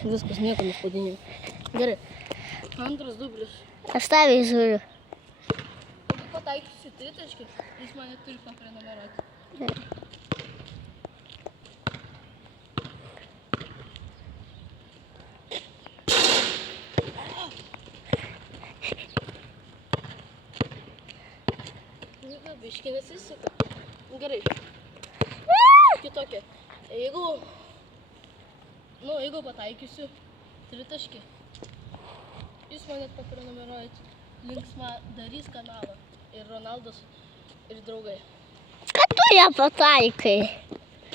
Viskas, nieko nespaudinėjau. Gerai. Antras dublis. Aš tavai žiūriu. Jeigu pataikysiu tritaškį, jis mane turi paprenumeruoti. Gerai. Biškiai nesiseka. Gerai. Kitokia. Jeigu pataikysiu tritaškį, jūs mane paprenumeruojat linksmą darys kanalą. Ir Ronaldas, ir draugai. Ką tu ją pataikai?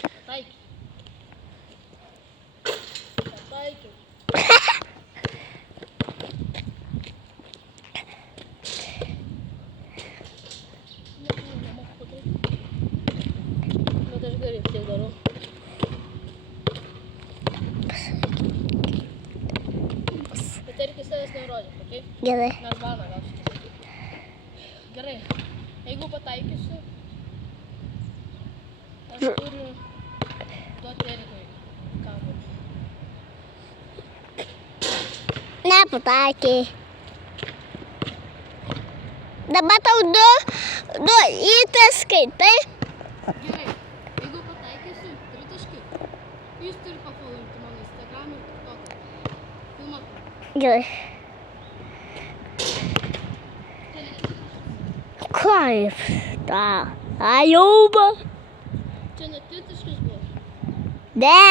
Pataikiai. Pataikiai. Nemoku padaryti. Bet aš gerai tai darau. Bet irgi savęs neurodė, okei? Gerai. Nes baną gausiu. Gerai. Jeigu pataikysiu, aš turiu duoti Erikui kamuolį. Nepataikei. Dabar tau du įtaškai, taip? Gerai. Jeigu pataikysiu tritaškį, jūs turi pafollowinti mano Instagram ir TikToką. Filmuok. Gerai. Kaip ta? Ajuba? Čia net tritaškis buvo. Ne.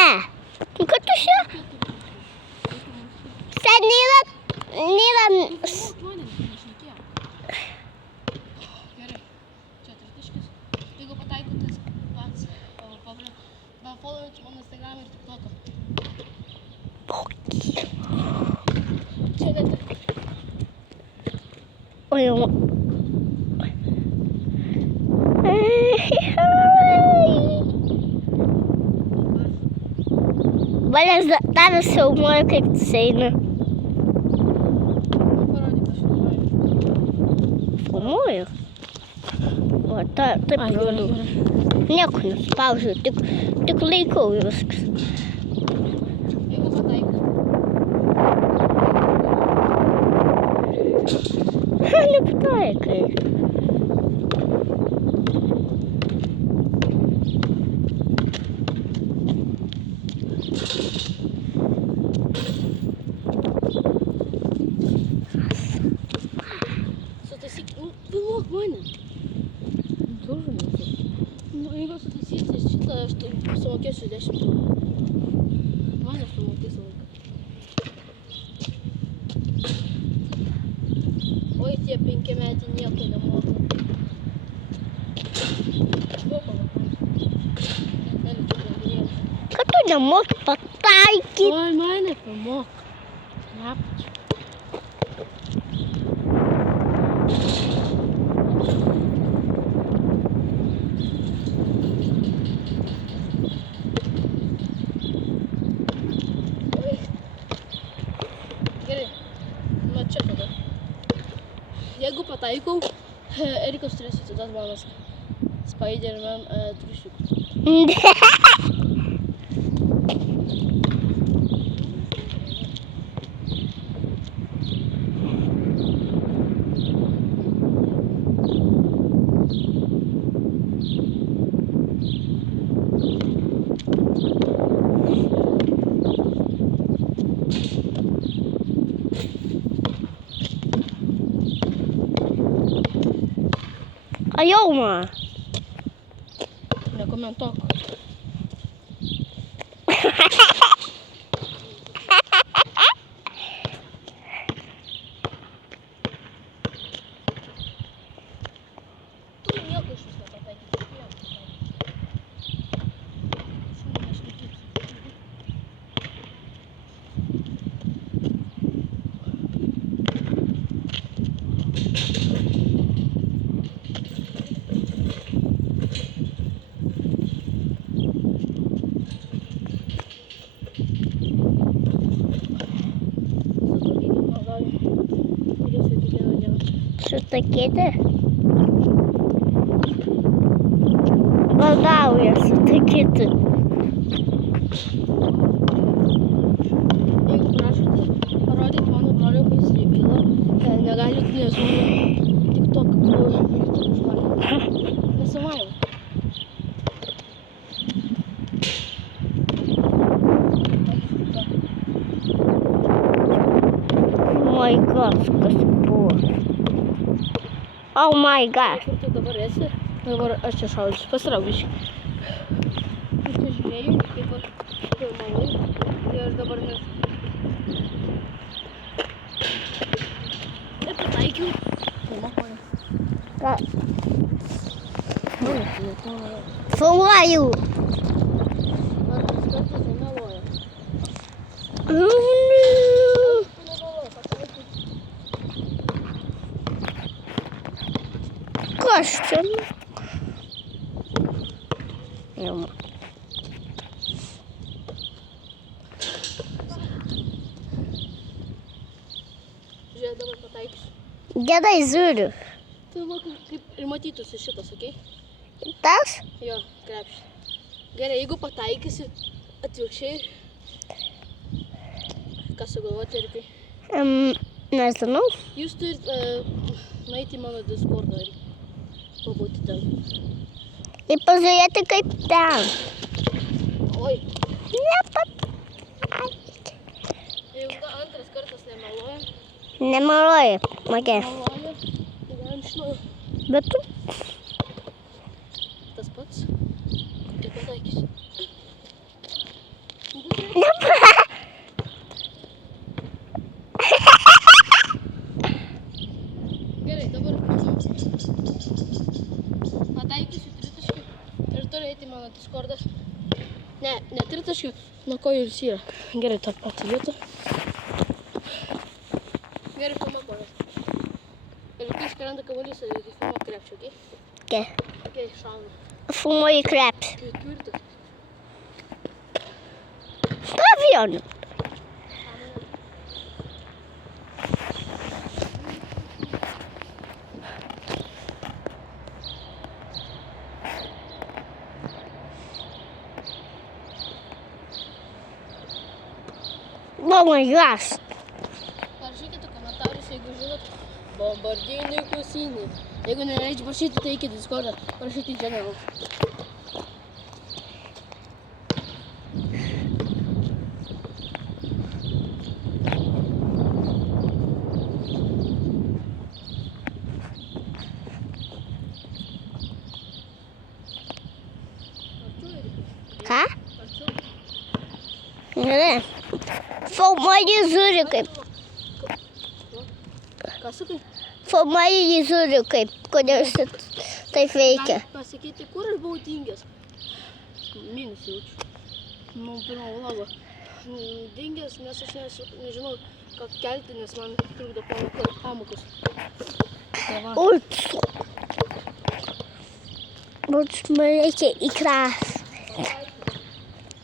Nu, kad tu čia? Sen nėra... Filmuok mane, nešnekėjau. Gerai. Čia tritaškis. Jeigu pataikau, tas pats pafollowinti mano Instagram ir TikToką. Čia net O jau. Valės tavęs filmuoja, kaip tu eina. parodyk, aš filmuoju. Filmuoju? O, taip rodo. Nieko nespaudžiu, tik laikau ir viskas. Jeigu pataikiau. Nepataikai. Sutaisyk, filmuok mane. Jeigu sutaisysi šitą, aš sumokėsiu 10 eurų. Mane sumokės laiką. Oi, tie 5-metį nieko nemoka. Duok man. Neličiu grandinėlį. Kad tu nemoki pataikyti. Oi, mane pamok. Nepačiu. Gerai, nu čia tada. Jeigu pataikau, Erikas turės atiduoti mano Spider-Man triušiuką. Ajauma. Nekomentuok. Tu nieko iš vis nepataikysi. Sutakėti? Valdauja sutakėti. my god, kas buvo. Oh my god. Kur tu dabar esi? Dabar aš čia šaudžiu. Pasiraugysiu. Ir čia žiūrėjau, kaip aš filmavau. Tai aš dabar mes... Nepataikiau. Filmuoju. Ką? Filmuoju. Ar tas kartas nemeluoja? Kas čia? Jau. Žiūrėk, dabar pataikysiu. Gerai žiūriu. Filmuok kaip ir matytųsi šitas, okei? Tas? Jo, krepšis. Gerai, jeigu pataikysi atvirkščiai, ką sugalvoti ir tai. Nežinau. Jūs turit nueiti į mano Discordą ir pabūti ten. Ir pažiūrėti kaip ten. Oi, Nepataikė. jeigu antras kartas nemeluoja, Nemeluoju. Okay. meluoja, tai galim iš naujo. Bet tu? Tas pats. Ir pataikysiu. Gerai, dabar pataikysiu tritaškį ir turiu eiti į mano Discordą. Ne tritaškį, nuo ko jūs yra. Gerai, tą patį vietą. Gerai, filmuok mane. Ir kai iškrenta kamuolys, filmuok krepšį, okei? Okay. Okei, šaunu. Filmuoju krepšį. Ketvirtas. Pavienu. Oh my gosh. Parašykite komentarus, jeigu žinot bombardiniai klausimai. Jeigu neleidžia parašyti, tai eikite į Discordą. Parašyti general. Ką? Gerai. Filmuoju žiūriu kaip. Ką sakai? Filmuoju žiūriu kaip. Kodėl jis taip veikia. Galit pasakyti, kur aš buvau dingęs. Mėnesį jaučiu. Nuo pirmo vlogo. Dingęs, nes aš nežinau, ką kelti, nes man trukdo pamokos. Tai va. Ups. Ups, man reikia į klasę.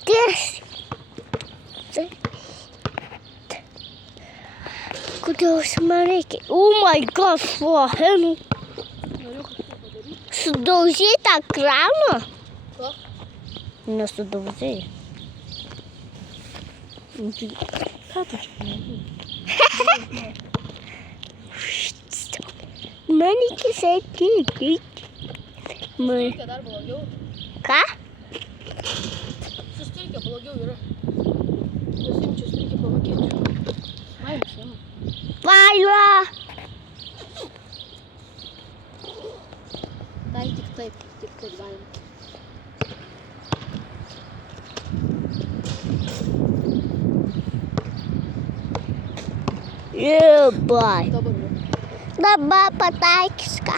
Tiesiai. Kodėl man reikia? Oh my god, flahenu. Norėjau kažką padaryti. Sudaužei tą kraną? Ko? Nesudaužei. Ką tu čia padaryti? Man reikia sakyti. Sustilkę dar blogiau. Ką? Sustilkę blogiau yra. Nusimčiau stilkę pamokėčiau. Baimės, jam. Vaila. Tai tik taip galima. Jėbai. Dabar jau. Dabar pataikys ką.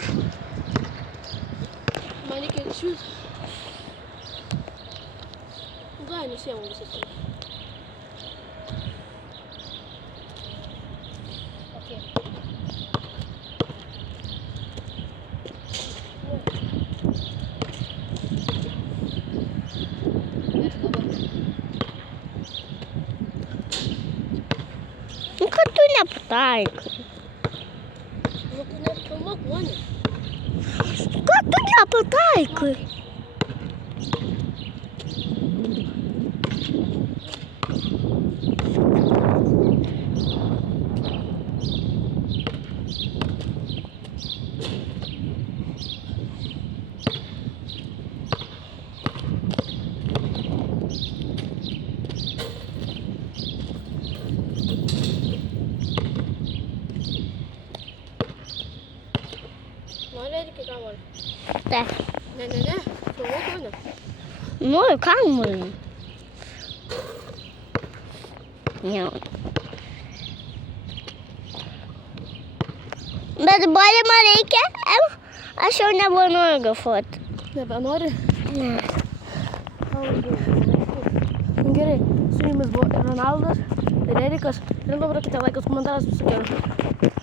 Man reikia išvis. Gai, nusiemu visas. Okay. Nu, kad tu nepataikai. Nu, tu nefilmuok mane. Kad tu nepataikai. Ne, savo ne. Noriu kamuolį. Jau. Bet broliui man reikia, aš jau nebenoriu gafuoti. Nebenori? Ne. Gerai, su jumis buvo Ronaldas ir Erikas. Ir dabar kite laikas komentaras visokių.